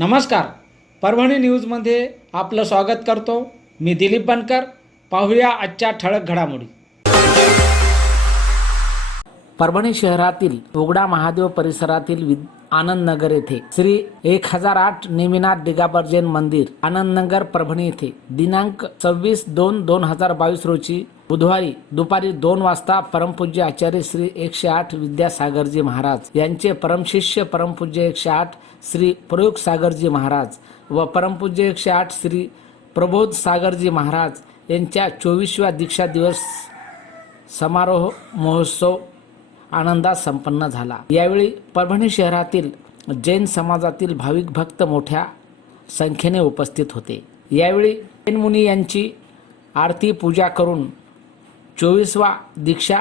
नमस्कार. परभणी न्यूजमध्ये आपलं स्वागत करतो. मी दिलीप बनकर. पाहूया आजच्या ठळक घडामोडी. परभणी शहरातील उघडा महादेव परिसरातील आनंदनगर येथे श्री 1008 नेमिनाथ दिगंबर जैन मंदिर आनंदनगर परभणी येथे दिनांक 26/2/2022 रोजी बुधवारी दुपारी 2 वाजता परमपूज्य आचार्य श्री 108 विद्यासागरजी महाराज यांचे परमशिष्य परमपूज्य 108 श्री प्रयोग सागरजी महाराज व परमपूज्य 108 श्री प्रबोध सागरजी महाराज यांच्या 24व्या दीक्षा दिवस समारोह महोत्सव आनंदात संपन्न झाला. यावेळी परभणी शहरातील जैन समाजातील भाविक भक्त मोठ्या संख्येने उपस्थित होते. यावेळी जैन मुनी यांची आरती पूजा करून 24वा दीक्षा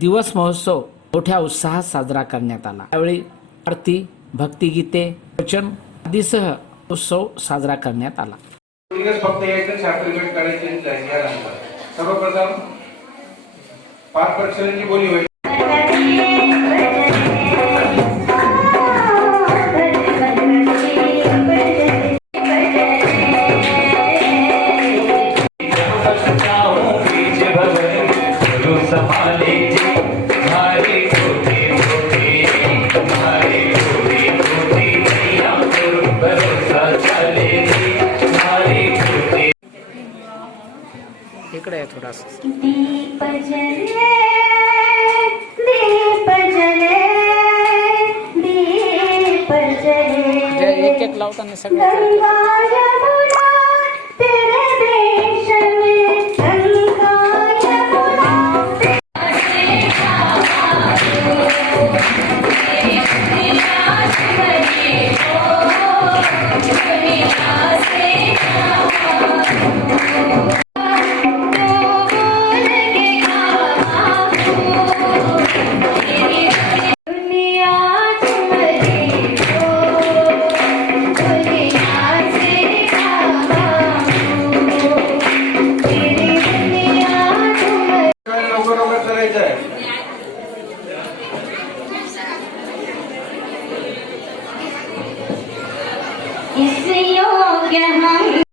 दिवस महोत्सव मोठ्या उत्साहात साजरा करण्यात आला. यावेळी आरती, भक्तिगीते, वचन आदीसह उत्सव साजरा करण्यात आला. फक्त एकच सर्टिफिकेट काढायचे सर्वप्रथम 5 परीक्षांची बोली होईल. इकडे आहे थोडासा. दीप जले दीप जले दीप जले एक एक लावताना सगळं गंगा यमुना तेरे देश में गंगा यमुना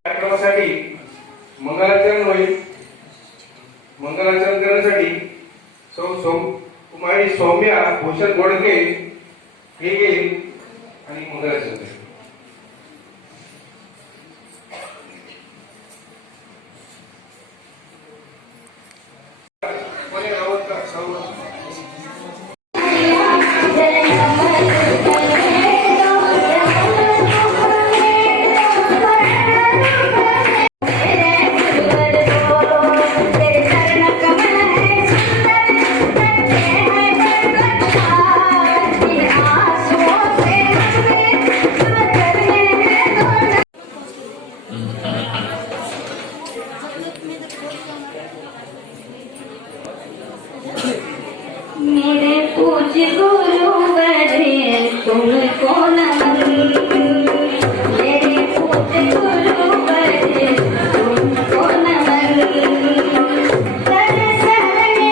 कार्यक्रमासाठी मंगलाचरण होईल. मंगलाचरण करण्यासाठी कुमारी सौम्या भूषण गोडके हे येईल आणि मंगलाचरण करेल. मेरे पूज्य गुरु बड़े तुमको नमन. मेरे पूज्य गुरु बड़े तुमको नमन. कर शरणे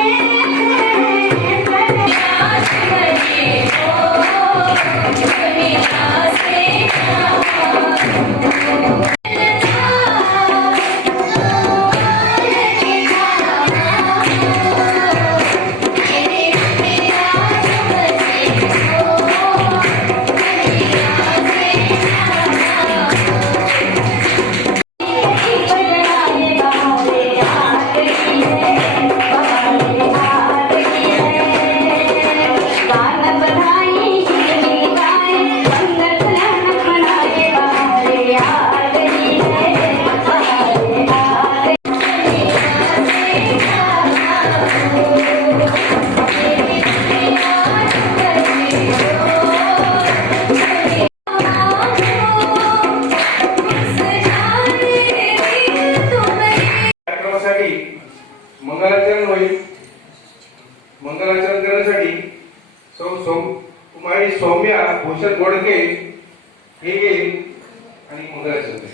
मंगलाचरण होईल. मंगलाचरण करण्यासाठी कुमारी सौम्या भूषण गोडके हे येईल आणि मंगलाचरण करेल.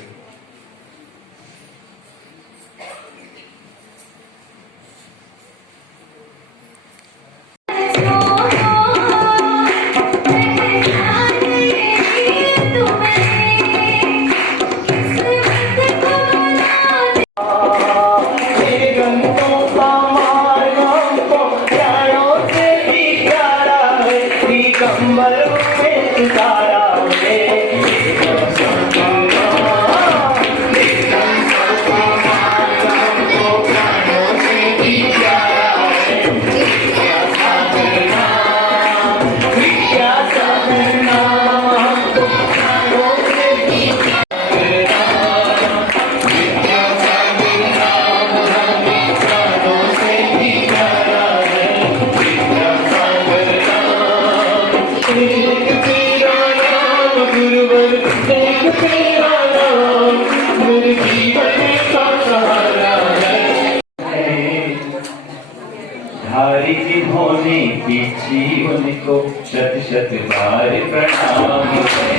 जीवन को शत शत बार प्रणाम है।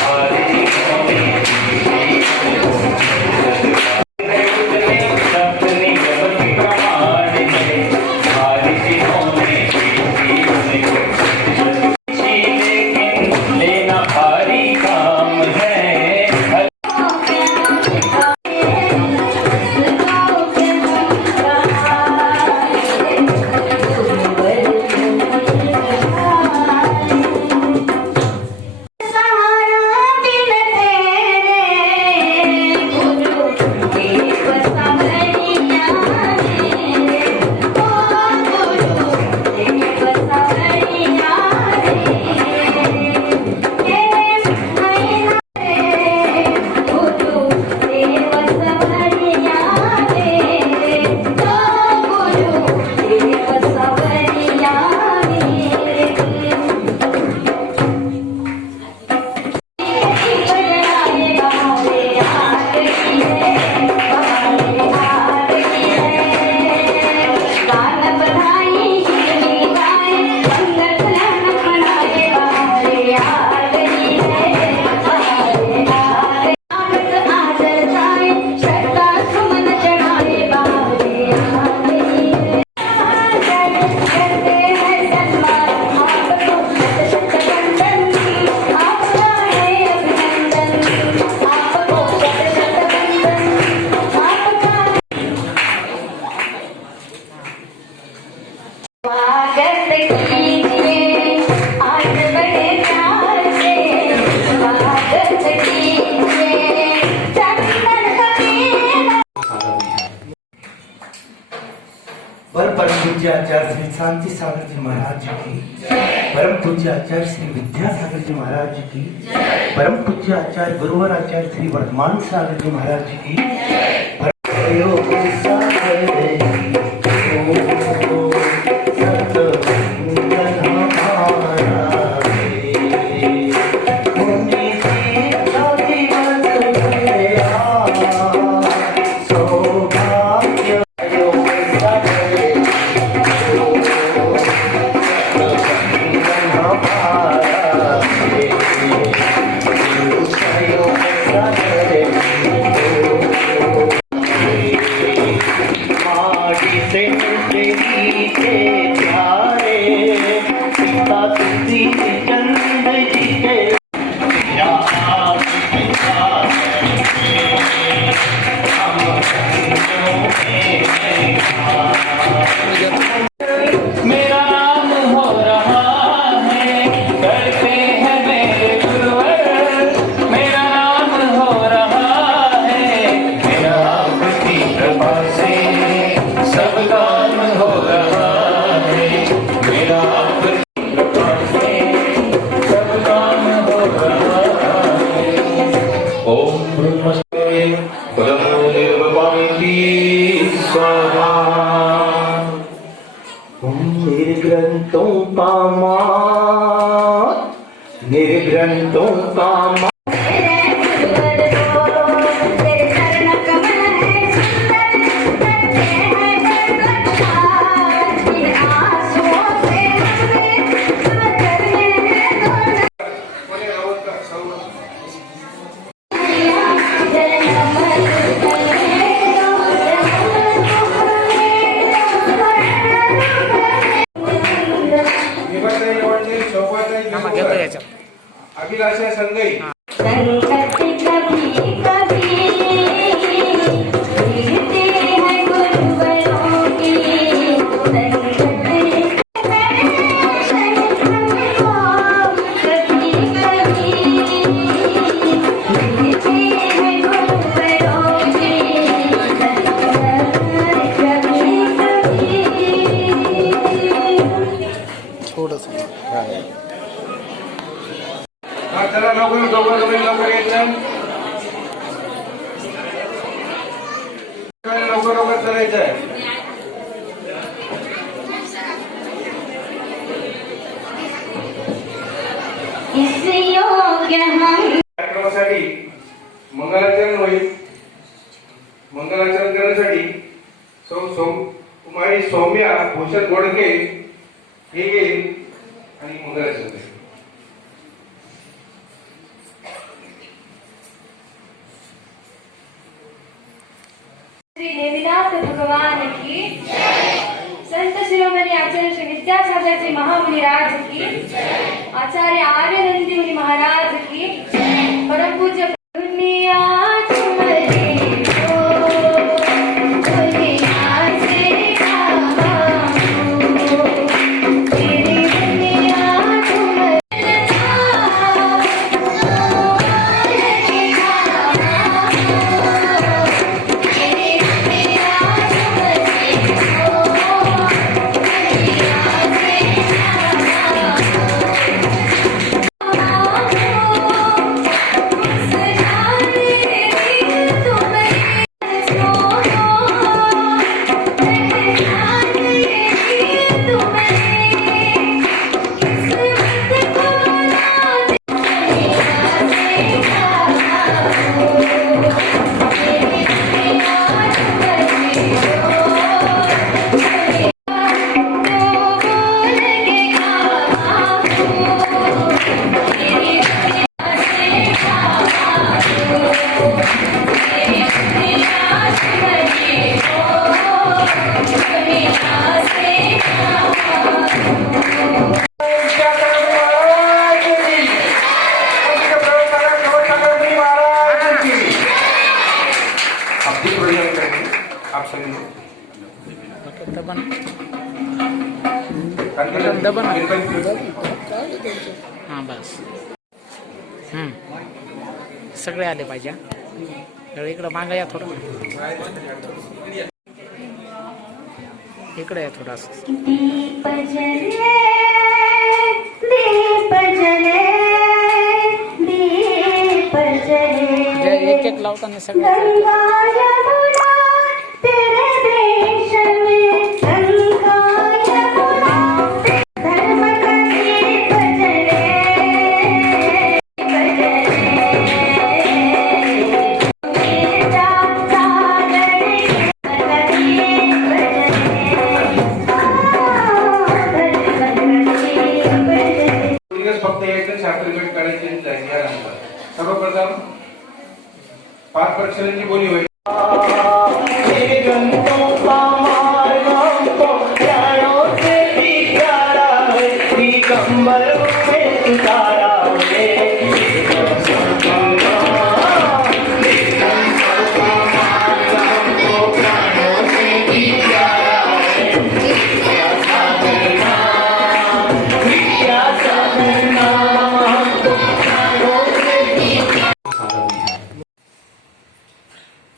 हरि होने की जीवन को शत शत बार उतने अपनी जब की प्रमाण है। हरि होने की जीवन को शत शत लेकिन लेना भारी काम है। स्वागत कीजिए आज बड़े प्यार से, स्वागत कीजिए चंदन कबीर। परम पूज्य आचार्य श्री शांति सागर जी महाराज की, परम पूज्य आचार्य श्री विद्यासागर जी महाराज की, परम पूज्य आचार्य गुरुवर आचार्य श्री वर्धमान सागर जी महाराज की, मेरा नाम हो रहा है, करते हैं मेरे गुरुवर। मेरा नाम हो रहा है, मेरा आपकी कृपा से सब काम हो रहा है। मेरा आपकी कृपा से सब काम हो रहा है। ओम ब्रह्मस्ते परमो निर्वापी स्वाहा। निर्ग्रंथों का मान, निर्ग्रंथों का मान। तेरे चरण कमल है सुंदर, करते हैं दर्शन, इन आंसुओं से हमें करने दो। कोणी रावत का सौ निवाताई वाटली शोभाताई अभिलाषा संगई संकट कभी कभी बीतते हैं गुरुवरों की, संकट हमको कभी कभी बीतते हैं गुरुवरों की, संकट कभी कभी। हा चला लवकर लवकर यायचं लवकर करायचं आहे. इस योग्य हम कार्यक्रमासाठी मंगलाचरण होईल. मंगलाचरण करण्यासाठी कुमारी सौम्या भूषण गोडके ಹೀಗೆ आणि ಮುಂದುವರಿಸುತ್ತೆ. श्री नेमिनाथ भगवान की संत शिरोमणि आचार्य श्री विद्यासागर जी महामुनि राज की आचार्य आर्य नंदी मुनि महाराज की परम पूज्य दुनिया तुम्हारी हो, दुनिया से कहा हो, तेरी दुनिया आप सभी दबन दबन हां बस सगळे आले पाहिजे हा. इकडं मागं या थोडं, इकडे या थोडं असं. दीप जले दीप जले दीप जले एक एक लावताना सगळे गंगा यमुना तेरे देश में गंगा यमुना धर्म का दीप जले मेरा सागर दिवस फक्त यायचं सर्टिफिकेट काढायचे आणि जायचे यानंतर सर्वप्रथम 5 परीक्षांची बोली होईल.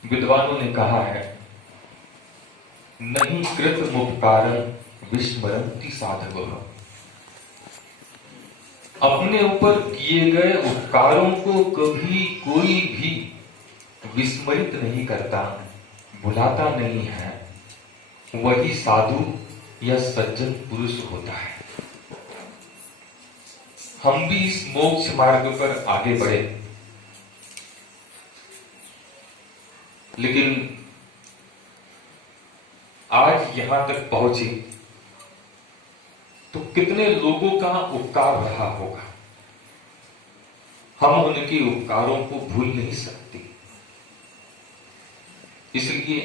विद्वानों ने कहा है, नहीं कृत उपकारं विस्मरन्ति साधवः। अपने ऊपर किए गए उपकारों को कभी कोई भी विस्मरित नहीं करता, भुलाता नहीं है, वही साधु या सज्जन पुरुष होता है। हम भी इस मोक्ष मार्ग पर आगे बढ़े, लेकिन आज यहां तक पहुंचे तो कितने लोगों का उपकार रहा होगा। हम उनके उपकारों को भूल नहीं सकते। इसलिए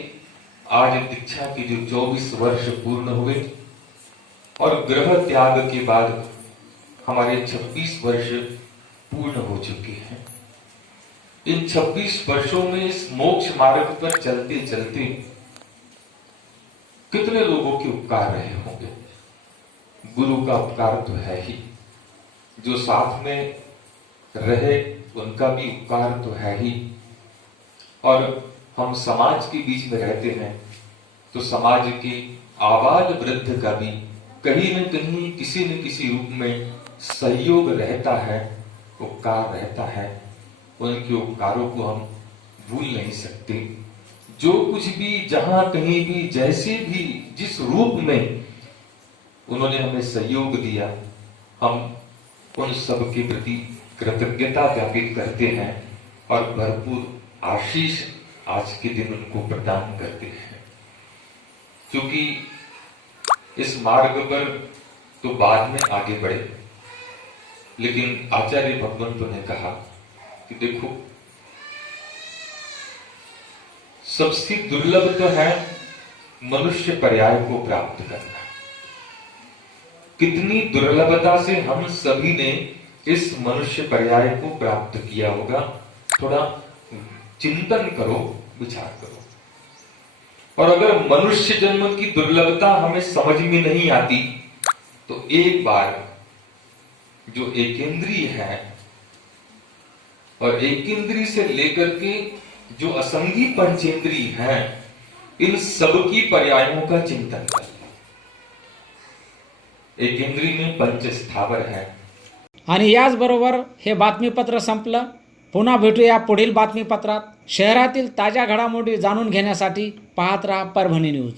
आज दीक्षा के जो 24 वर्ष पूर्ण हुए और गृह त्याग के बाद हमारे 26 वर्ष पूर्ण हो चुके हैं। इन 26 वर्षों में इस मोक्ष मार्ग पर चलते चलते कितने लोगों के उपकार रहे होंगे। गुरु का उपकार तो है ही, जो साथ में रहे उनका भी उपकार तो है ही, और हम समाज के बीच में रहते हैं तो समाज के आबाल वृद्ध का भी कहीं न कहीं किसी न किसी रूप में सहयोग रहता है, उपकार रहता है। उनके उपकारों को हम भूल नहीं सकते। जो कुछ भी, जहां कहीं भी, जैसे भी, जिस रूप में उन्होंने हमें सहयोग दिया, हम उन सब के प्रति कृतज्ञता ज्ञापित करते हैं और भरपूर आशीष आज के दिन उनको प्रदान करते हैं। क्योंकि इस मार्ग पर तो बाद में आगे बढ़े। लेकिन आचार्य भगवंतों ने कहा कि देखो, सबसे दुर्लभ तो है मनुष्य पर्याय को प्राप्त करना। कितनी दुर्लभता से हम सभी ने इस मनुष्य पर्याय को प्राप्त किया होगा, थोड़ा चिंतन करो, विचार करो। और अगर मनुष्य जन्म की दुर्लभता हमें समझ में नहीं आती तो एक बार जो एकेंद्रीय है और एकेंद्रीय से लेकर के जो असंगी पंचेंद्रीय हैं, इन सब की पर्यायों का चिंतन कर। एकेंद्रीय में पंच स्थावर है। आणि याचबरोबर हे बातमीपत्र संपलं. पुन्हा भेटूया पुढील बातमीपत्रात. शहरातील ताज्या घडामोडी जाणून घेण्यासाठी पाहत राहा परभणी न्यूज.